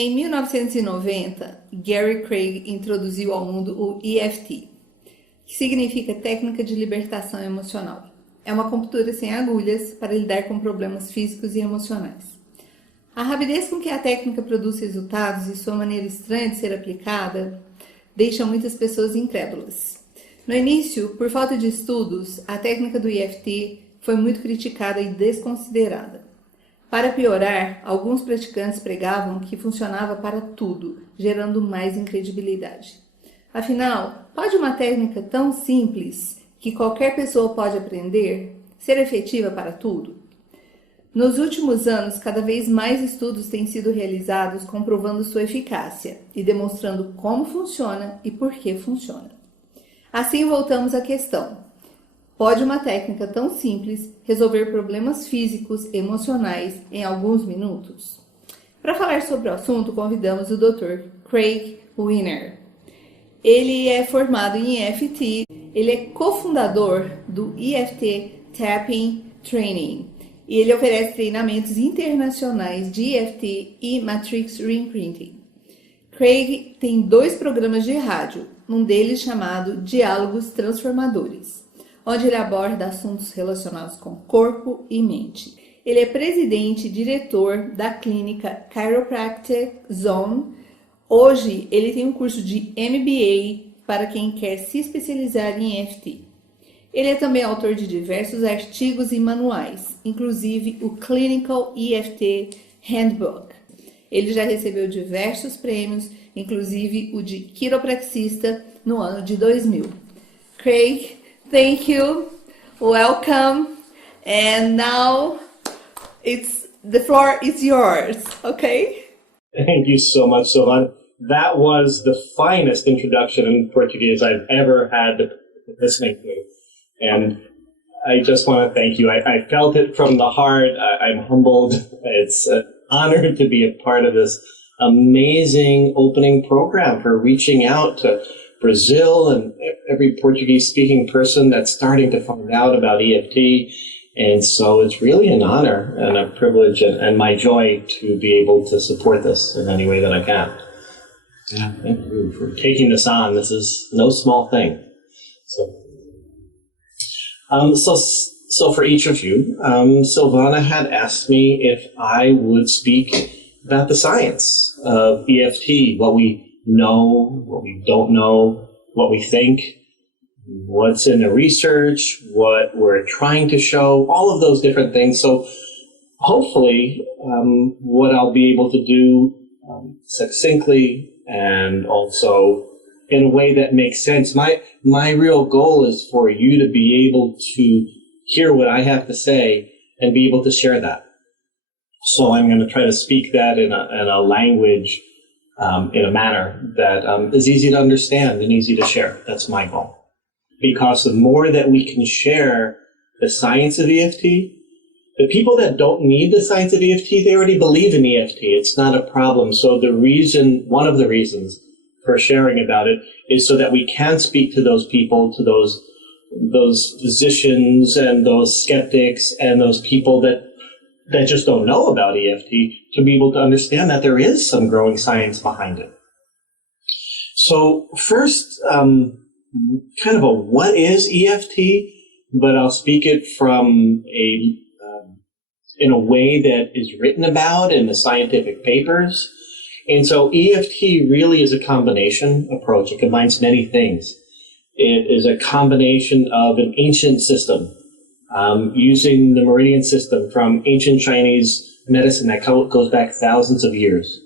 Em 1990, Gary Craig introduziu ao mundo o EFT, que significa Técnica de Libertação Emocional. É uma acupuntura sem agulhas para lidar com problemas físicos e emocionais. A rapidez com que a técnica produz resultados e sua maneira estranha de ser aplicada deixa muitas pessoas incrédulas. No início, por falta de estudos, a técnica do EFT foi muito criticada e desconsiderada. Para piorar, alguns praticantes pregavam que funcionava para tudo, gerando mais incredibilidade. Afinal, pode uma técnica tão simples, que qualquer pessoa pode aprender, ser efetiva para tudo? Nos últimos anos, cada vez mais estudos têm sido realizados comprovando sua eficácia e demonstrando como funciona e por que funciona. Assim, voltamos à questão. Pode uma técnica tão simples resolver problemas físicos e emocionais em alguns minutos? Para falar sobre o assunto, convidamos o Dr. Craig Weiner. Ele é formado em EFT, ele é cofundador do EFT Tapping Training e ele oferece treinamentos internacionais de EFT e Matrix Reimprinting. Craig tem 2 programas de rádio, um deles chamado Diálogos Transformadores, onde ele aborda assuntos relacionados com corpo e mente. Ele é presidente e diretor da clínica Chiropractic Zone. Hoje, ele tem um curso de MBA para quem quer se especializar em EFT. Ele é também autor de diversos artigos e manuais, inclusive o Clinical EFT Handbook. Ele já recebeu diversos prêmios, inclusive o de quiropraxista no ano de 2000. Craig, thank you. Welcome. And now the floor is yours. Okay? Thank you so much, Silvana. That was the finest introduction in Portuguese I've ever had listening to. And I just want to thank you. I felt it from the heart. I'm humbled. It's an honor to be a part of this amazing opening program for reaching out to Brazil and every Portuguese-speaking person that's starting to find out about EFT. And so it's really an honor and a privilege and my joy to be able to support this in any way that I can. Yeah, thank you for taking this on. This is no small thing. So for each of you, Silvana had asked me if I would speak about the science of EFT, what we know, what we don't know, what we think, what's in the research, what we're trying to show, all of those different things. So hopefully what I'll be able to do succinctly and also in a way that makes sense. My real goal is for you to be able to hear what I have to say and be able to share that. So I'm going to try to speak that in a language, in a manner that is easy to understand and easy to share. That's my goal. Because the more that we can share the science of EFT, the people that don't need the science of EFT, they already believe in EFT. It's not a problem. So one of the reasons for sharing about it is so that we can speak to those people, to those physicians and those skeptics and those people that just don't know about EFT, to be able to understand that there is some growing science behind it. So first, kind of a what is EFT, but I'll speak it from in a way that is written about in the scientific papers. And so EFT really is a combination approach. It combines many things. It is a combination of an ancient system, using the meridian system from ancient Chinese medicine that goes back thousands of years.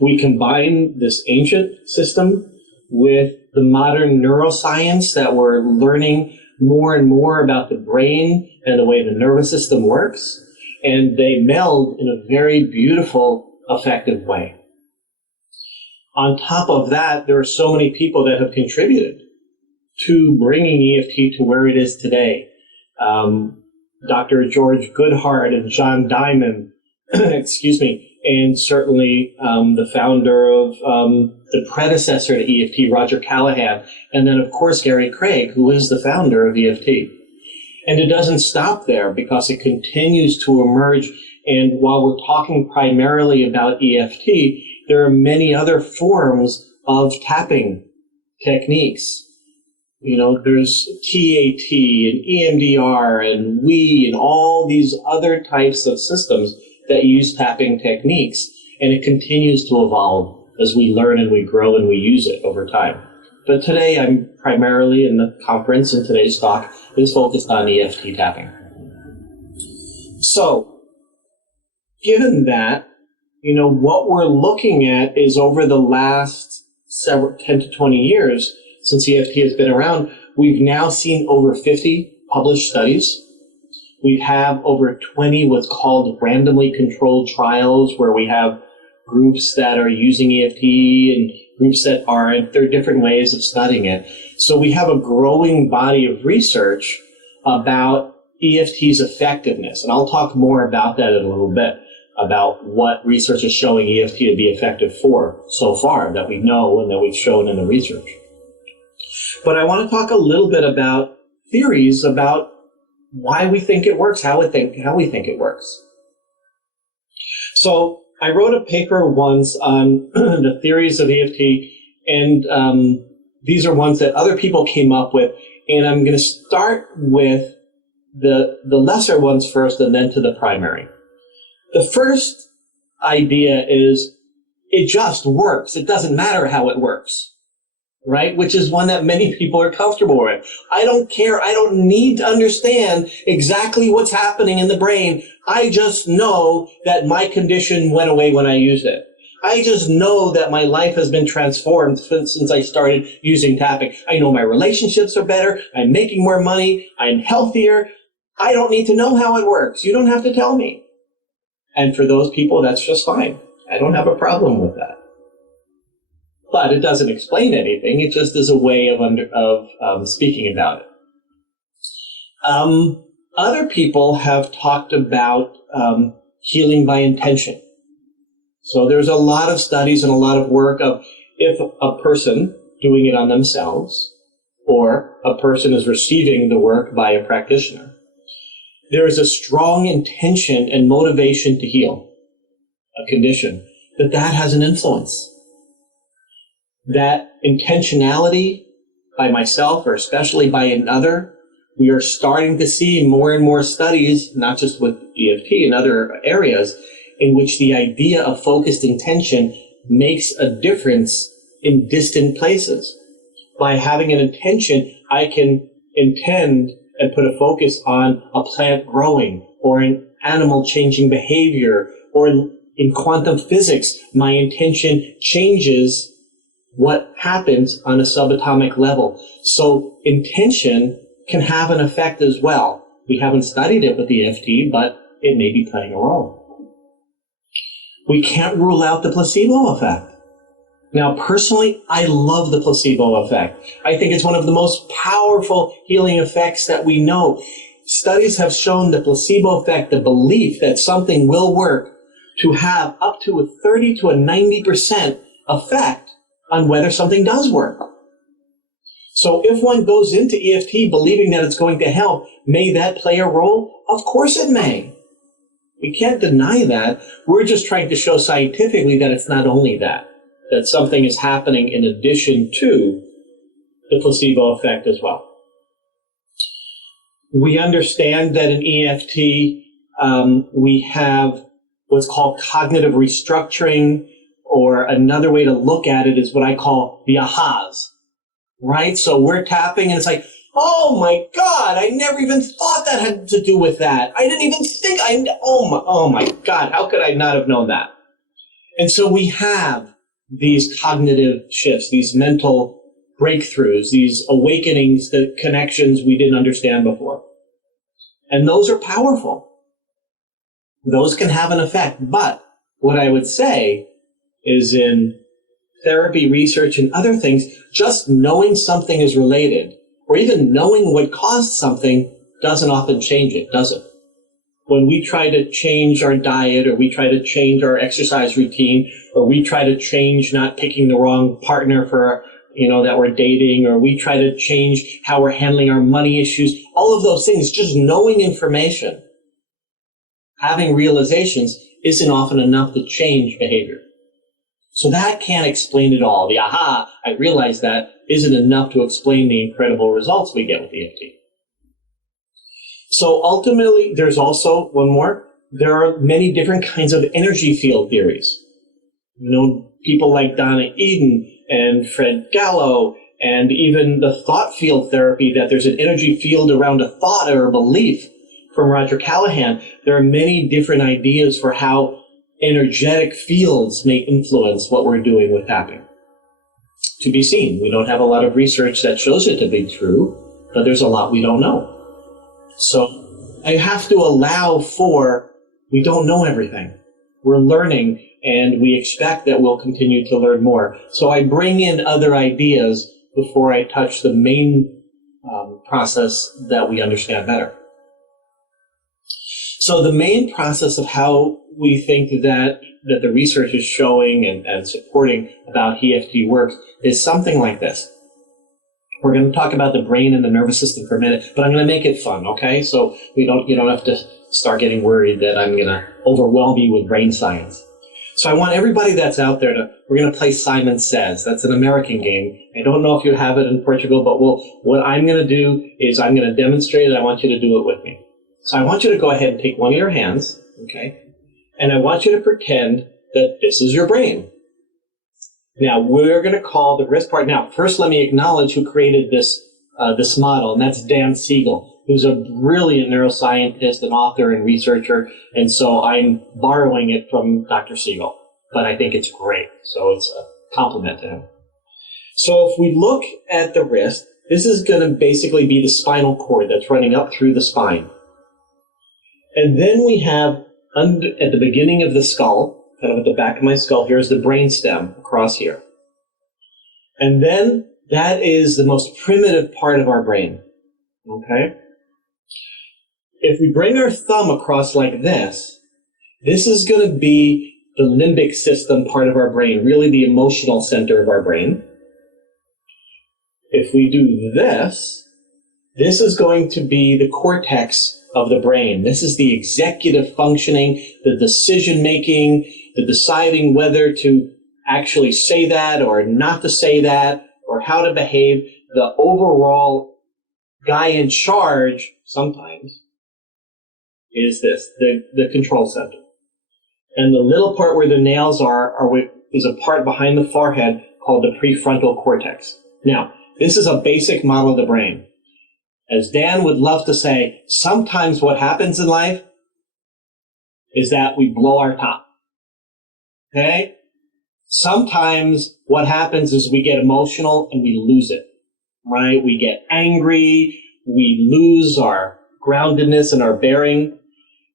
We combine this ancient system with the modern neuroscience that we're learning more and more about the brain and the way the nervous system works, and they meld in a very beautiful, effective way. On top of that, there are so many people that have contributed to bringing EFT to where it is today. Dr. George Goodhart and John Diamond, excuse me, and certainly the founder of the predecessor to EFT, Roger Callahan, and then, of course, Gary Craig, who is the founder of EFT. And it doesn't stop there because it continues to emerge. And while we're talking primarily about EFT, there are many other forms of tapping techniques. There's TAT and EMDR and WEE and all these other types of systems that use tapping techniques, and it continues to evolve as we learn and we grow and we use it over time. But today I'm primarily in the conference, and today's talk is focused on EFT tapping. So, given that, what we're looking at is over the last 10 to 20 years, since EFT has been around, we've now seen over 50 published studies. We have over 20 what's called randomly controlled trials, where we have groups that are using EFT and groups that aren't. There are different ways of studying it. So we have a growing body of research about EFT's effectiveness. And I'll talk more about that in a little bit, about what research is showing EFT to be effective for so far that we know and that we've shown in the research. But I want to talk a little bit about theories about why we think it works, how we think it works. So I wrote a paper once on the theories of EFT, and these are ones that other people came up with, and I'm going to start with the lesser ones first and then to the primary. The first idea is it just works. It doesn't matter how it works, right? Which is one that many people are comfortable with. I don't care. I don't need to understand exactly what's happening in the brain. I just know that my condition went away when I used it. I just know that my life has been transformed since I started using tapping. I know my relationships are better. I'm making more money. I'm healthier. I don't need to know how it works. You don't have to tell me. And for those people, that's just fine. I don't have a problem with that. But it doesn't explain anything. It just is a way of speaking about it. Other people have talked about healing by intention. So there's a lot of studies and a lot of work of if a person doing it on themselves or a person is receiving the work by a practitioner, there is a strong intention and motivation to heal a condition, that has an influence. That intentionality by myself or especially by another, we are starting to see more and more studies, not just with EFT and other areas, in which the idea of focused intention makes a difference in distant places. By having an intention, I can intend and put a focus on a plant growing or an animal changing behavior, or in quantum physics, my intention changes what happens on a subatomic level. So intention can have an effect as well. We haven't studied it with EFT, but it may be playing a role. We can't rule out the placebo effect. Now, personally, I love the placebo effect. I think it's one of the most powerful healing effects that we know. Studies have shown the placebo effect, the belief that something will work, to have up to a 30 to a 90% effect on whether something does work. So if one goes into EFT believing that it's going to help, may that play a role? Of course it may. We can't deny that. We're just trying to show scientifically that it's not only that something is happening in addition to the placebo effect as well. We understand that in EFT, we have what's called cognitive restructuring, or another way to look at it is what I call the ahas, right? So we're tapping and it's like, oh my God, I never even thought that had to do with that. I didn't even think, oh my God, how could I not have known that? And so we have these cognitive shifts, these mental breakthroughs, these awakenings, the connections we didn't understand before. And those are powerful. Those can have an effect. But what I would say is, in therapy research and other things, just knowing something is related, or even knowing what caused something, doesn't often change it, does it? When we try to change our diet, or we try to change our exercise routine, or we try to change not picking the wrong partner for, that we're dating, or we try to change how we're handling our money issues, all of those things, just knowing information, having realizations, isn't often enough to change behavior. So that can't explain it all. The aha, I realize that isn't enough to explain the incredible results we get with EFT. So ultimately, there's also one more. There are many different kinds of energy field theories. You know, people like Donna Eden and Fred Gallo, and even the thought field therapy, that there's an energy field around a thought or a belief from Roger Callahan. There are many different ideas for how energetic fields may influence what we're doing with tapping. To be seen. We don't have a lot of research that shows it to be true, but there's a lot we don't know. So I have to allow for, we don't know everything. We're learning, and we expect that we'll continue to learn more. So I bring in other ideas before I touch the main process that we understand better. So the main process of how we think that the research is showing and supporting about EFT works is something like this. We're going to talk about the brain and the nervous system for a minute, but I'm going to make it fun, okay? So you don't have to start getting worried that I'm going to overwhelm you with brain science. So I want everybody that's out there we're going to play Simon Says. That's an American game. I don't know if you have it in Portugal, but what I'm going to do is I'm going to demonstrate it. I want you to do it with me. So I want you to go ahead and take one of your hands, okay? And I want you to pretend that this is your brain. Now, we're going to call the wrist part. Now, first let me acknowledge who created this model, and that's Dan Siegel, who's a brilliant neuroscientist and author and researcher, and so I'm borrowing it from Dr. Siegel, but I think it's great, so it's a compliment to him. So if we look at the wrist, this is going to basically be the spinal cord that's running up through the spine. And then we have, at the beginning of the skull, kind of at the back of my skull, here's the brain stem across here. And then that is the most primitive part of our brain, okay? If we bring our thumb across like this is going to be the limbic system part of our brain, really the emotional center of our brain. If we do this is going to be the cortex of the brain. This is the executive functioning, the decision-making, the deciding whether to actually say that or not to say that, or how to behave. The overall guy in charge, sometimes, is this, the control center. And the little part where the nails is a part behind the forehead called the prefrontal cortex. Now, this is a basic model of the brain. As Dan would love to say, sometimes what happens in life is that we blow our top. Okay? Sometimes what happens is we get emotional and we lose it, right? We get angry, we lose our groundedness and our bearing.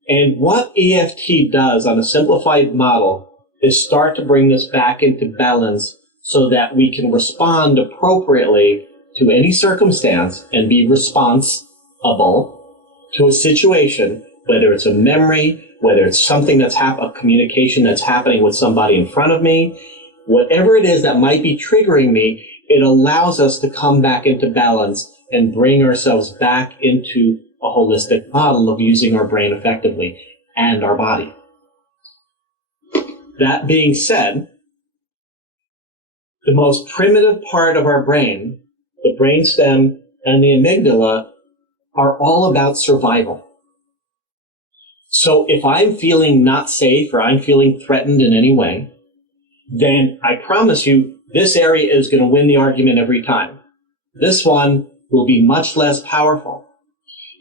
And what EFT does on a simplified model is start to bring this back into balance so that we can respond appropriately to any circumstance and be responsible to a situation, whether it's a memory, whether it's something that's a communication that's happening with somebody in front of me, whatever it is that might be triggering me, it allows us to come back into balance and bring ourselves back into a holistic model of using our brain effectively and our body. That being said, the most primitive part of our brain, the brainstem and the amygdala, are all about survival. So if I'm feeling not safe or I'm feeling threatened in any way, then I promise you this area is going to win the argument every time. This one will be much less powerful.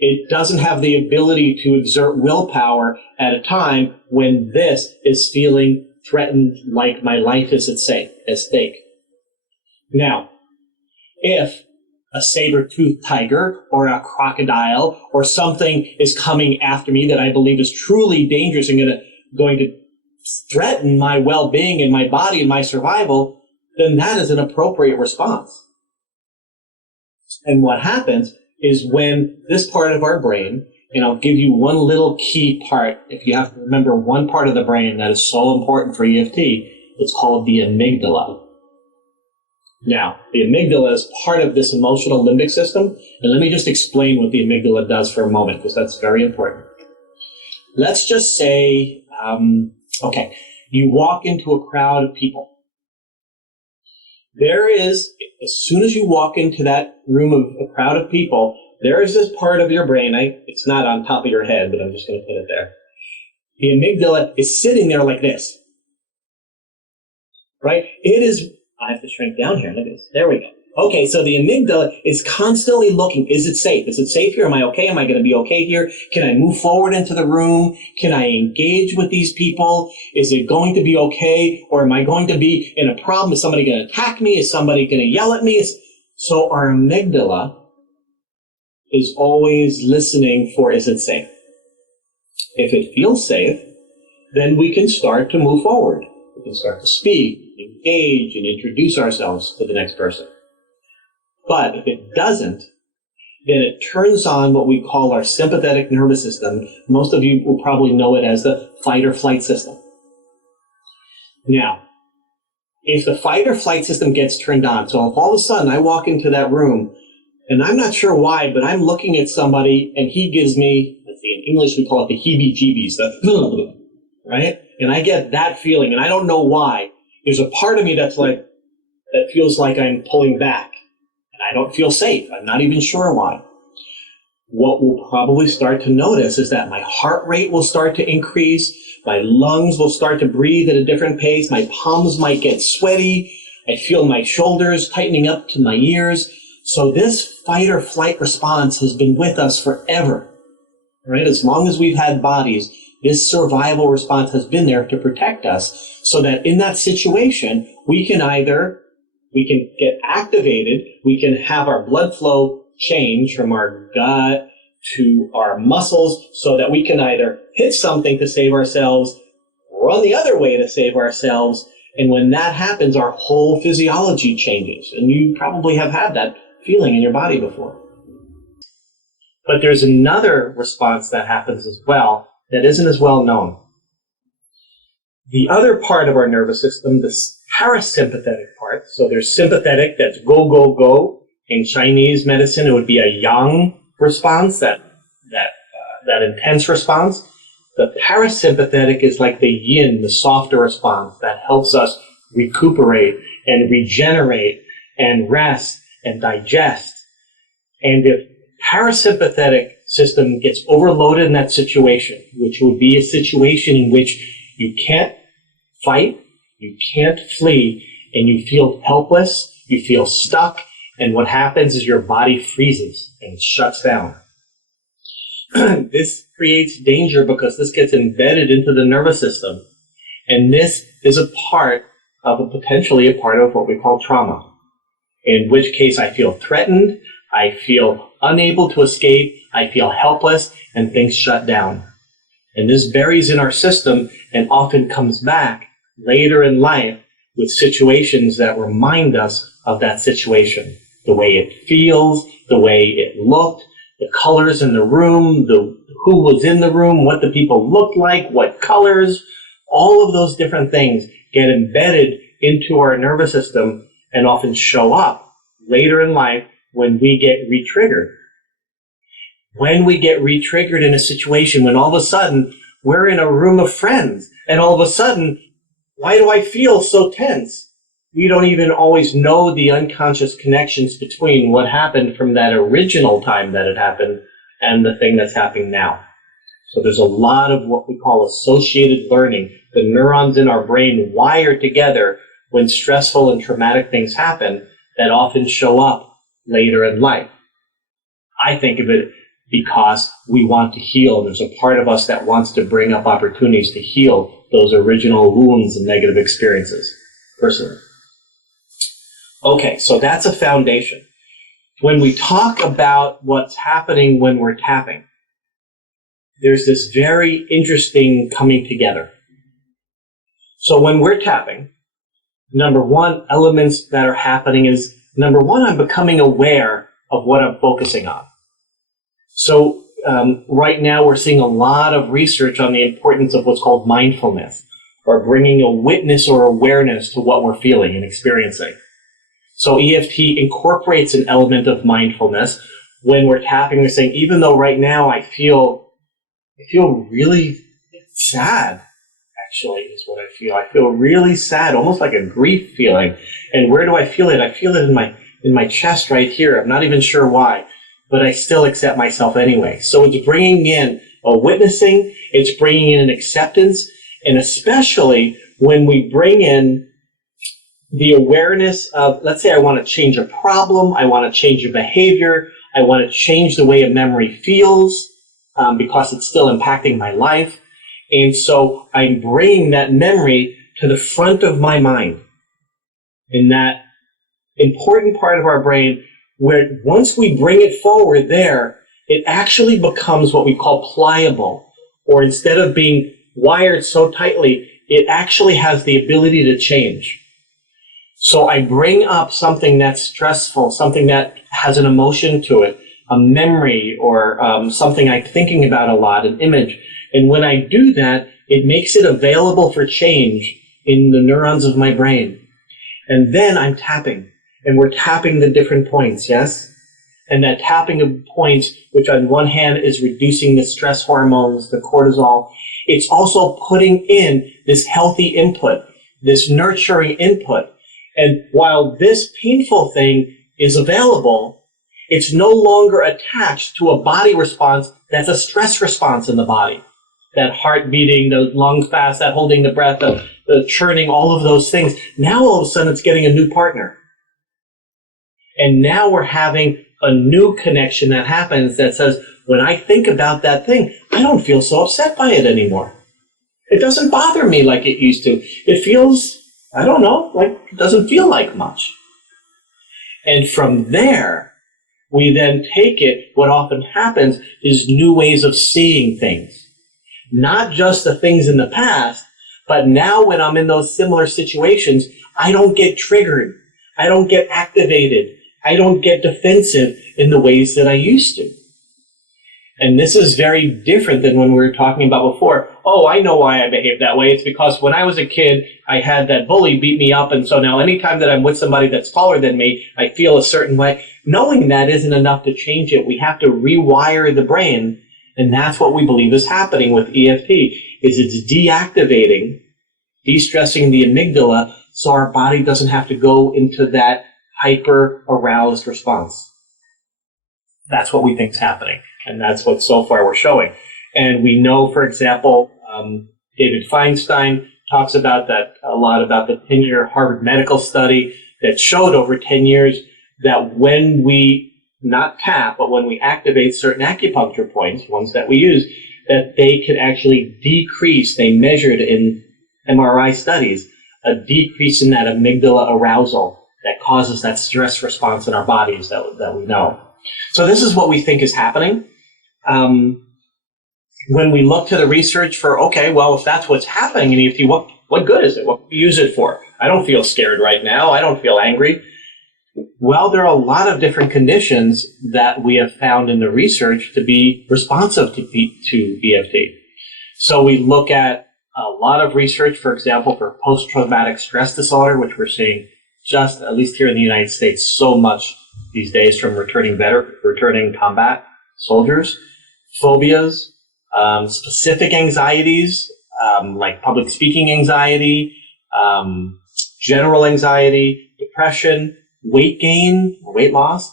It doesn't have the ability to exert willpower at a time when this is feeling threatened, like my life is at stake. Now, if a saber-toothed tiger or a crocodile or something is coming after me that I believe is truly dangerous and going to threaten my well-being and my body and my survival, then that is an appropriate response. And what happens is when this part of our brain, and I'll give you one little key part, if you have to remember one part of the brain that is so important for EFT, it's called the amygdala. Now, the amygdala is part of this emotional limbic system, and let me just explain what the amygdala does for a moment, because that's very important. Let's just say, okay, you walk into a crowd of people, there is, as soon as you walk into that room of a crowd of people, there is this part of your brain, it's not on top of your head, but I'm just going to put it there. The amygdala is sitting there like this, right? It is, I have to shrink down here, look at this, there we go. Okay, so the amygdala is constantly looking, is it safe? Is it safe here? Am I okay? Am I going to be okay here? Can I move forward into the room? Can I engage with these people? Is it going to be okay? Or am I going to be in a problem? Is somebody going to attack me? Is somebody going to yell at me? So our amygdala is always listening for, is it safe? If it feels safe, then we can start to move forward. We can start to speak, engage, and introduce ourselves to the next person. But if it doesn't, then it turns on what we call our sympathetic nervous system. Most of you will probably know it as the fight or flight system. Now, if the fight or flight system gets turned on, so if all of a sudden I walk into that room, and I'm not sure why, but I'm looking at somebody and he gives me, let's see, in English we call it the heebie-jeebies, right? And I get that feeling, and I don't know why. There's a part of me that's like, that feels like I'm pulling back. I don't feel safe. I'm not even sure why. What we'll probably start to notice is that my heart rate will start to increase. My lungs will start to breathe at a different pace. My palms might get sweaty. I feel my shoulders tightening up to my ears. So this fight or flight response has been with us forever, right? As long as we've had bodies, this survival response has been there to protect us so that in that situation, we can get activated, we can have our blood flow change from our gut to our muscles so that we can either hit something to save ourselves, run the other way to save ourselves, and when that happens, our whole physiology changes. And you probably have had that feeling in your body before. But there's another response that happens as well that isn't as well known. The other part of our nervous system, this parasympathetic part, so there's sympathetic, that's go, go, go. In Chinese medicine, it would be a yang response, that intense response. The parasympathetic is like the yin, the softer response that helps us recuperate and regenerate and rest and digest. And if parasympathetic system gets overloaded in that situation, which would be a situation in which you can't fight, you can't flee, and you feel helpless, you feel stuck, and what happens is your body freezes and shuts down. This creates danger because this gets embedded into the nervous system, and this is potentially a part of what we call trauma, in which case I feel threatened, I feel unable to escape, I feel helpless, and things shut down. And this buries in our system and often comes back later in life with situations that remind us of that situation. The way it feels, the way it looked, the colors in the room, who was in the room, what the people looked like, what colors, all of those different things get embedded into our nervous system and often show up later in life when we get re-triggered. When we get re-triggered in a situation when all of a sudden we're in a room of friends and all of a sudden, why do I feel so tense? We don't even always know the unconscious connections between what happened from that original time that it happened and the thing that's happening now. So there's a lot of what we call associated learning. The neurons in our brain wire together when stressful and traumatic things happen that often show up later in life. I think of it because we want to heal. There's a part of us that wants to bring up opportunities to heal those original wounds and negative experiences personally. Okay, so that's a foundation. When we talk about what's happening when we're tapping, there's this very interesting coming together. So when we're tapping, number one, elements that are happening is, number one, I'm becoming aware of what I'm focusing on. So right now we're seeing a lot of research on the importance of what's called mindfulness, or bringing a witness or awareness to what we're feeling and experiencing. So EFT incorporates an element of mindfulness. When we're tapping, we're saying, even though right now I feel really sad, I actually, is what I feel. I feel really sad, almost like a grief feeling. And where do I feel it? I feel it in my chest right here. I'm not even sure why, but I still accept myself anyway. So it's bringing in a witnessing, it's bringing in an acceptance, and especially when we bring in the awareness of, let's say I want to change a problem, I want to change a behavior, I want to change the way a memory feels because it's still impacting my life. And so I'm bringing that memory to the front of my mind in that important part of our brain where once we bring it forward there, it actually becomes what we call pliable, or instead of being wired so tightly, it actually has the ability to change. So I bring up something that's stressful, something that has an emotion to it, a memory, or something I'm thinking about a lot, an image. And when I do that, it makes it available for change in the neurons of my brain. And then I'm tapping, and we're tapping the different points, yes? And that tapping of points, which on one hand is reducing the stress hormones, the cortisol, it's also putting in this healthy input, this nurturing input. And while this painful thing is available, it's no longer attached to a body response that's a stress response in the body. That heart beating, the lungs fast, that holding the breath, the churning, all of those things. Now all of a sudden it's getting a new partner. And now we're having a new connection that happens that says, when I think about that thing, I don't feel so upset by it anymore. It doesn't bother me like it used to. It feels, I don't know, like it doesn't feel like much. And from there, we then take it, what often happens is new ways of seeing things. Not just the things in the past, but now when I'm in those similar situations, I don't get triggered. I don't get activated. I don't get defensive in the ways that I used to. And this is very different than when we were talking about before. Oh, I know why I behave that way. It's because when I was a kid, I had that bully beat me up. And so now anytime that I'm with somebody that's taller than me, I feel a certain way. Knowing that isn't enough to change it. We have to rewire the brain. And that's what we believe is happening with EFT, is it's deactivating, de-stressing the amygdala so our body doesn't have to go into that hyper-aroused response. That's what we think is happening, and that's what so far we're showing. And we know, for example, David Feinstein talks about that a lot, about the 10-year Harvard medical study that showed over 10 years that when we not tap, but when we activate certain acupuncture points, ones that we use, that they could actually decrease, they measured in MRI studies, a decrease in that amygdala arousal that causes that stress response in our bodies that we know. So this is what we think is happening. When we look to the research for, okay, well, if that's what's happening in EFT, what good is it? What do we use it for? I don't feel scared right now. I don't feel angry. Well, there are a lot of different conditions that we have found in the research to be responsive to EFT. So we look at a lot of research, for example, for post-traumatic stress disorder, which we're seeing just, at least here in the United States, so much these days from returning combat soldiers, phobias, specific anxieties, like public speaking anxiety, general anxiety, depression, weight gain, weight loss,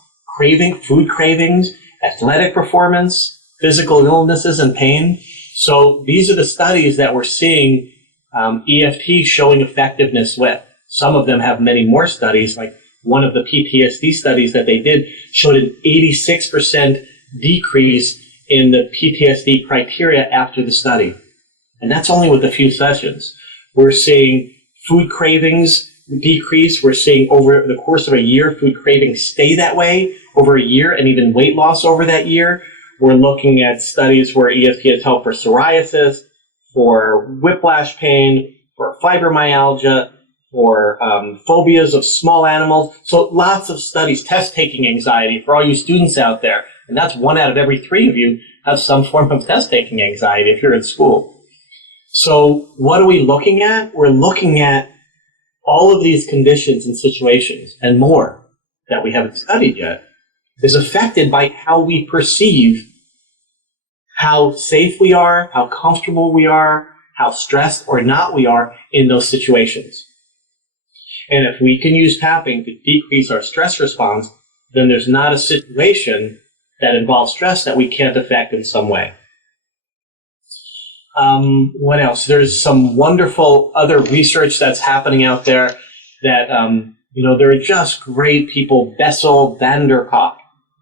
food cravings, athletic performance, physical illnesses and pain. So these are the studies that we're seeing EFT showing effectiveness with. Some of them have many more studies, like one of the PTSD studies that they did showed an 86% decrease in the PTSD criteria after the study. And that's only with a few sessions. We're seeing food cravings decrease. We're seeing over the course of a year, food cravings stay that way over a year, and even weight loss over that year. We're looking at studies where EFT has helped for psoriasis, for whiplash pain, for fibromyalgia, for phobias of small animals. So lots of studies, test-taking anxiety for all you students out there. And that's 1 out of every 3 of you have some form of test-taking anxiety if you're in school. So what are we looking at? We're looking at all of these conditions and situations and more that we haven't studied yet is affected by how we perceive how safe we are, how comfortable we are, how stressed or not we are in those situations. And if we can use tapping to decrease our stress response, then there's not a situation that involves stress that we can't affect in some way. What else? There's some wonderful other research that's happening out there that, there are just great people, Bessel van der Kolk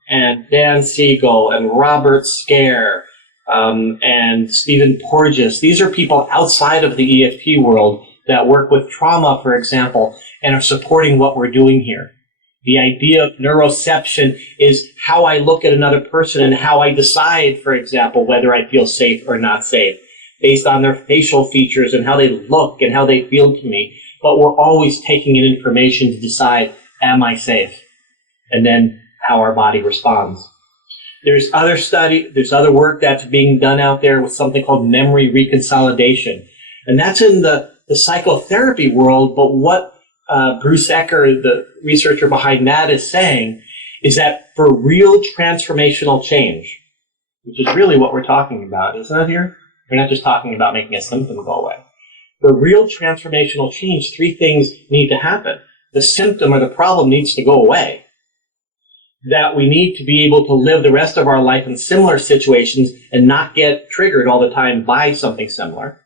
and Dan Siegel and Robert Scare and Stephen Porges. These are people outside of the EFT world that work with trauma, for example, and are supporting what we're doing here. The idea of neuroception is how I look at another person and how I decide, for example, whether I feel safe or not safe, based on their facial features and how they look and how they feel to me. But we're always taking in information to decide, am I safe? And then how our body responds. There's other work that's being done out there with something called memory reconsolidation. And that's in the psychotherapy world, but what Bruce Ecker, the researcher behind that, is saying is that for real transformational change, which is really what we're talking about, isn't it here? We're not just talking about making a symptom go away. For real transformational change, three things need to happen. The symptom or the problem needs to go away. That we need to be able to live the rest of our life in similar situations and not get triggered all the time by something similar.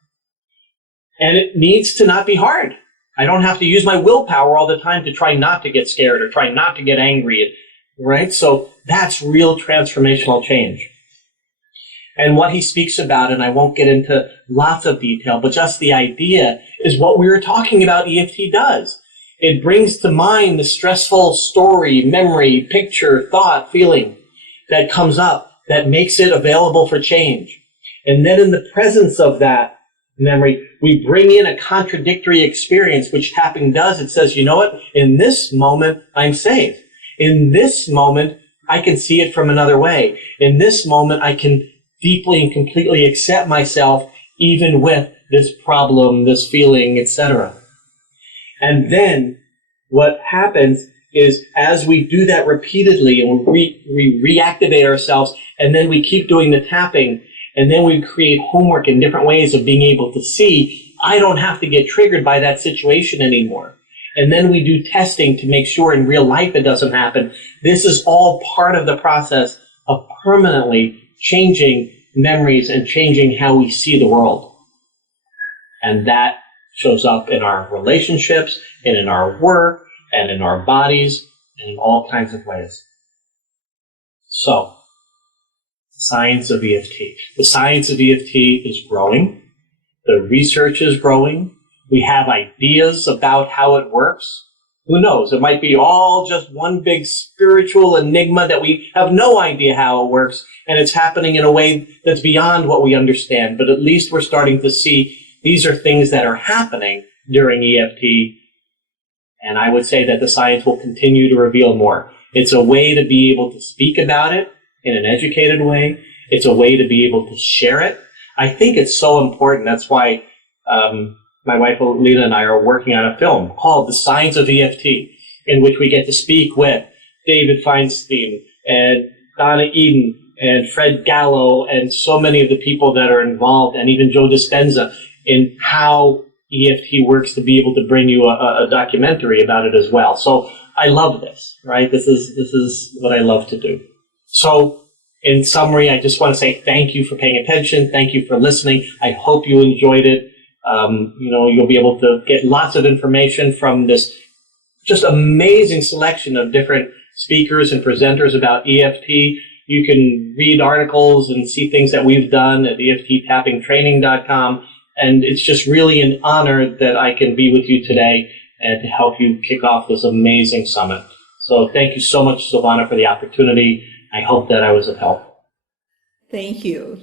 And it needs to not be hard. I don't have to use my willpower all the time to try not to get scared or try not to get angry, right? So that's real transformational change. And what he speaks about, and I won't get into lots of detail, but just the idea is what we were talking about EFT does. It brings to mind the stressful story, memory, picture, thought, feeling that comes up that makes it available for change. And then in the presence of that memory, we bring in a contradictory experience, which tapping does. It says, you know what? In this moment, I'm safe. In this moment, I can see it from another way. In this moment, I can deeply and completely accept myself, even with this problem, this feeling, etc. And then what happens is as we do that repeatedly and we reactivate ourselves, and then we keep doing the tapping, and then we create homework in different ways of being able to see, I don't have to get triggered by that situation anymore. And then we do testing to make sure in real life it doesn't happen. This is all part of the process of permanently changing memories and changing how we see the world. And that shows up in our relationships and in our work and in our bodies and in all kinds of ways. So, science of EFT. The science of EFT is growing. The research is growing. We have ideas about how it works. Who knows? It might be all just one big spiritual enigma that we have no idea how it works, and it's happening in a way that's beyond what we understand. But at least we're starting to see these are things that are happening during EFT, and I would say that the science will continue to reveal more. It's a way to be able to speak about it in an educated way. It's a way to be able to share it. I think it's so important. That's why my wife Lena and I are working on a film called The Science of EFT, in which we get to speak with David Feinstein and Donna Eden and Fred Gallo and so many of the people that are involved, and even Joe Dispenza, in how EFT works, to be able to bring you a documentary about it as well. So I love this, right? This is what I love to do. So in summary, I just want to say thank you for paying attention. Thank you for listening. I hope you enjoyed it. You'll be able to get lots of information from this just amazing selection of different speakers and presenters about EFT. You can read articles and see things that we've done at EFTtappingtraining.com. And it's just really an honor that I can be with you today and to help you kick off this amazing summit. So thank you so much, Silvana, for the opportunity. I hope that I was of help. Thank you.